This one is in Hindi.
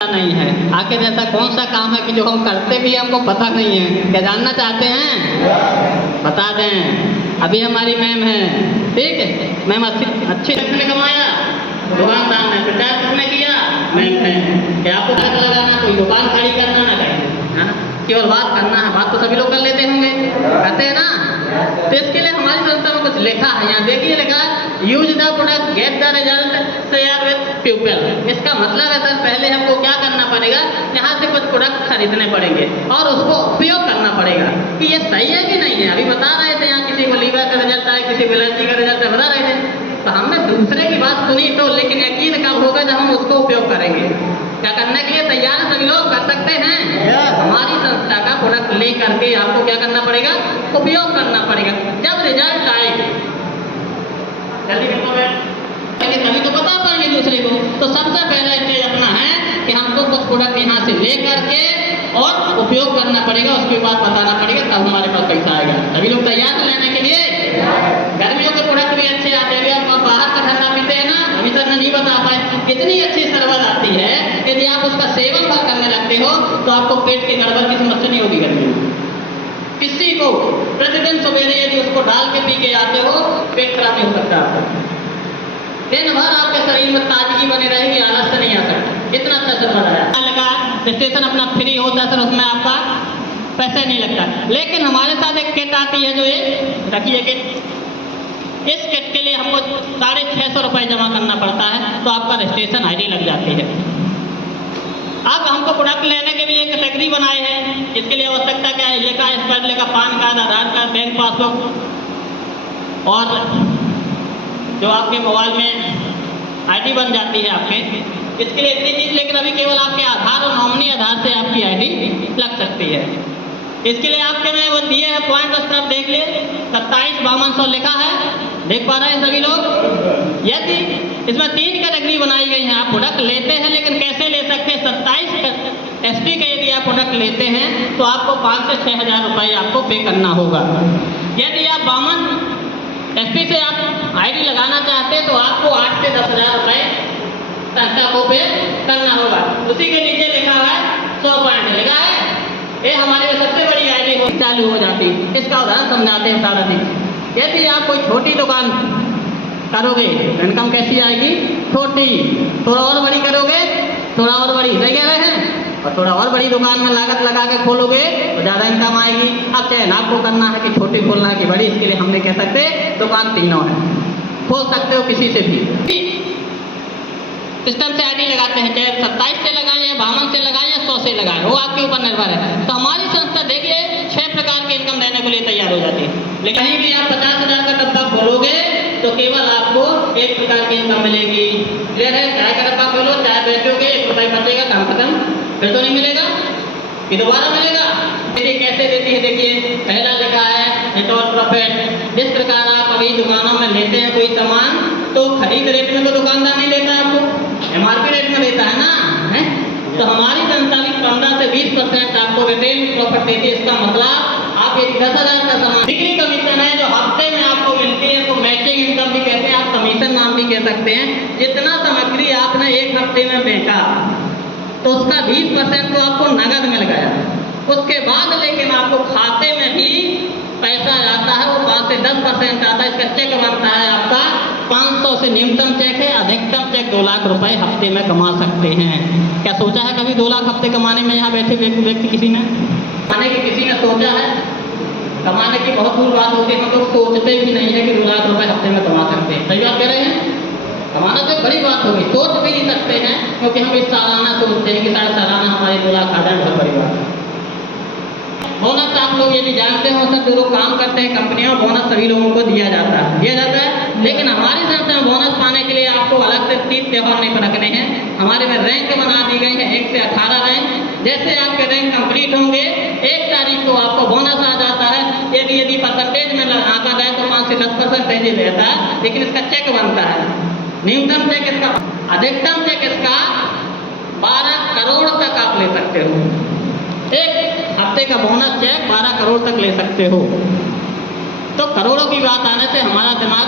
नहीं है। आखिर ऐसा कौन सा काम है कि जो हम करते भी हमको पता नहीं है? क्या जानना चाहते हैं? बता दें। अभी हमारी मैम है, ठीक है, मैम अच्छी ने कमाया, दुकानदार ने 50 ने किया, मैम है क्या आपको पैसा लगाना, कोई दुकान खड़ी करना ना चाहिए, केवल बात करना है। बात तो सभी लोग कर लेते होंगे, कहते हैं ना। तो इसके लिए हमारी संस्था में कुछ लिखा है, यहाँ देखिए लिखा use the product get the result share with people. इसका मतलब है सर पहले हमको क्या करना पड़ेगा, यहाँ से कुछ प्रोडक्ट खरीदने पड़ेंगे और उसको उपयोग करना पड़ेगा कि ये सही है कि नहीं है। अभी बता रहे थे यहाँ किसी को लीवर का रिजल्ट आए, किसी को एलर्जी का रिजल्ट है, बता रहे थे। तो हमने दूसरे की बात सुनी तो, लेकिन यकीन कब होगा जब हम उसको उपयोग करेंगे। क्या करने के लिए तैयार सभी लोग कर सकते हैं? हमारी संस्था का प्रोडक्ट ले करके आपको क्या करना पड़ेगा, उपयोग करना पड़ेगा। जब रिजल्ट आए तभी तो बता पाएंगे दूसरे को। तो सबसे पहला स्टेज अपना है कि हमको कुछ प्रोडक्ट यहाँ से ले करके और उपयोग करना पड़ेगा, उसके बाद बताना पड़ेगा, तब हमारे पास पैसा आएगा। सभी लोग तैयार हैं लेने के लिए? गर्मियों के प्रोडक्ट भी अच्छे आते हैं। आप बाहर का ठंडा पीते हैं ना, अभी तक नहीं बता पाए कितनी अच्छी शरबत आती है। यदि आप उसका सेवन भर करने लगते हो तो आपको पेट की गड़बड़ की समस्या नहीं होगी। गर्मी किसी को प्रतिदिन सवेरे यदि उसको डाल के पी के आते हो, पेट खराब नहीं हो सकता आपका। दिन भर आपके शरीर में ताजगी बनी रहेगी, आलस से नहीं आ सकता। इतना अच्छा शरबत आया लगा। स्टेशन अपना फ्री होता है सर, उसमें आपका पैसा नहीं लगता। लेकिन हमारे साथ एक किट आती है, जो ये रखिए किट। इस किट के लिए हमको 650 रुपये जमा करना पड़ता है, तो आपका रजिस्ट्रेशन आईडी लग जाती है। अब हमको प्रोडक्ट लेने के लिए कैटेगरी बनाए हैं। इसके लिए आवश्यकता क्या है? लेखा एक्सपर्ट, लेखा पान कार्ड, आधार कार्ड, बैंक पासबुक और जो आपके मोबाइल में आईडी बन जाती है आपके। इसके लिए इतनी चीज़, लेकिन अभी केवल आपके आधार और नॉमिनी आधार से आपकी आईडी लग सकती है। इसके लिए आपके में वो दिए हैं पॉइंट, उस तरफ देख लिए 275200 लिखा है, देख पा रहे हैं सभी लोग? यदि इसमें 3 कैटेगरी बनाई गई हैं। आप प्रोडक्ट लेते हैं, लेकिन कैसे ले सकते हैं? 27 SP का यदि आप प्रोडक्ट लेते हैं तो आपको 5 से 6 हज़ार रुपये आपको पे करना होगा। यदि आप 52 SP से आप आईडी लगाना चाहते हैं तो आपको 8 से 10 हज़ार रुपये संस्था को पे करना होगा। उसी के नीचे लिखा है 100 पॉइंट लिखा है, ये हमारी सबसे बड़ी आईडी हो चालू हो जाती। इसका उदाहरण समझाते हैं सारा दिन। यदि आप कोई छोटी दुकान करोगे तो इनकम कैसी आएगी? छोटी। थोड़ा और बड़ी करोगे, थोड़ा और बड़ी, सही कह रहे हैं? और थोड़ा और बड़ी दुकान में लागत लगा के खोलोगे तो ज़्यादा इनकम आएगी। अब चयन आपको करना है कि छोटी खोलना है कि बड़ी। इसके लिए हमने कह सकते दुकान तीनों है, खोल सकते हो किसी से भी। सिस्टम से आईडी लगाते हैं, चाहे 27 से लगाएं या 52 से लगाएं या 100 से लगाएं, वो आपके ऊपर निर्भर है। तो हमारी संस्था देखिए 6 प्रकार की इनकम देने के लिए तैयार हो जाती है। लेकिन कहीं भी आप 50 हज़ार का डब्बा खोलोगे तो केवल आपको 1 प्रकार की इनकम मिलेगी। क्लियर है? चाय का डब्बा खोलो, चाय बेचोगे, 1 रुपये बचेगा, कम से कम फिर तो नहीं मिलेगा कि दोबारा मिलेगा। यदि कैसे देती है देखिए, पहला लिखा है रिटर्न प्रॉफिट। जिस प्रकार आप अभी दुकानों में लेते हैं कोई सामान, तो खरीद रेट में तो दुकानदार नहीं लेता आपको, MRP रेट में लेता है ना, है? तो हमारी संस्था भी 15 से 20% आपको रिटेल प्रॉफिट देती है। इसका मतलब आप ये 10 हज़ार का सामान, बिक्री कमीशन है जो हफ्ते में आपको मिलती है, तो मैचिंग इनकम भी कहते हैं, आप कमीशन नाम भी कह सकते हैं। जितना सामग्री आपने 1 हफ्ते में बेचा तो उसका 20% तो आपको नगद मिल गया। उसके बाद लेकिन आपको खाते में भी पैसा आता है, वो 5 से 10% आता है। इसका चेक बनता है आपका 500 से न्यूनतम चेक है, अधिकतम चेक 2 लाख रुपए हफ्ते में कमा सकते हैं। क्या सोचा है कभी 2 लाख हफ्ते कमाने में? यहाँ बैठे व्यक्ति किसी ने कमाने की किसी ने सोचा है? कमाने की बहुत दूर बात होती है, हम लोग सोचते भी नहीं है कि 2 लाख रुपए हफ्ते में कमा सकते हैं। सही बात कह रहे हैं? कमाना तो बड़ी बात होगी, सोच भी नहीं सकते हैं, क्योंकि हम इस सालाना सोचते हैं कि सालाना हमारे 2 लाख आ जाए, बहुत बड़ी बात। बोनस आप लोग यदि जानते हो सर, जो लोग काम करते हैं कंपनियों, बोनस सभी लोगों को दिया जाता है। लेकिन हमारी संस्था में बोनस पाने के लिए आपको अलग से 30 त्योहार नहीं रखने हैं। हमारे में रैंक बना दी गई है, 1 से 18 रैंक। जैसे आपके रैंक कंप्लीट होंगे 1 तारीख को आपको बोनस आ जाता है। यदि परसेंटेज में आंका जाए तो 5 से 10% रहता है, लेकिन इसका चेक बनता है। न्यूनतम चेक इसका, अधिकतम चेक इसका 12 करोड़ तक आप ले सकते हो। 1 हफ्ते का बोनस चेक 12 करोड़ तक ले सकते हो। तो करोड़ों की बात आने से हमारा दिमाग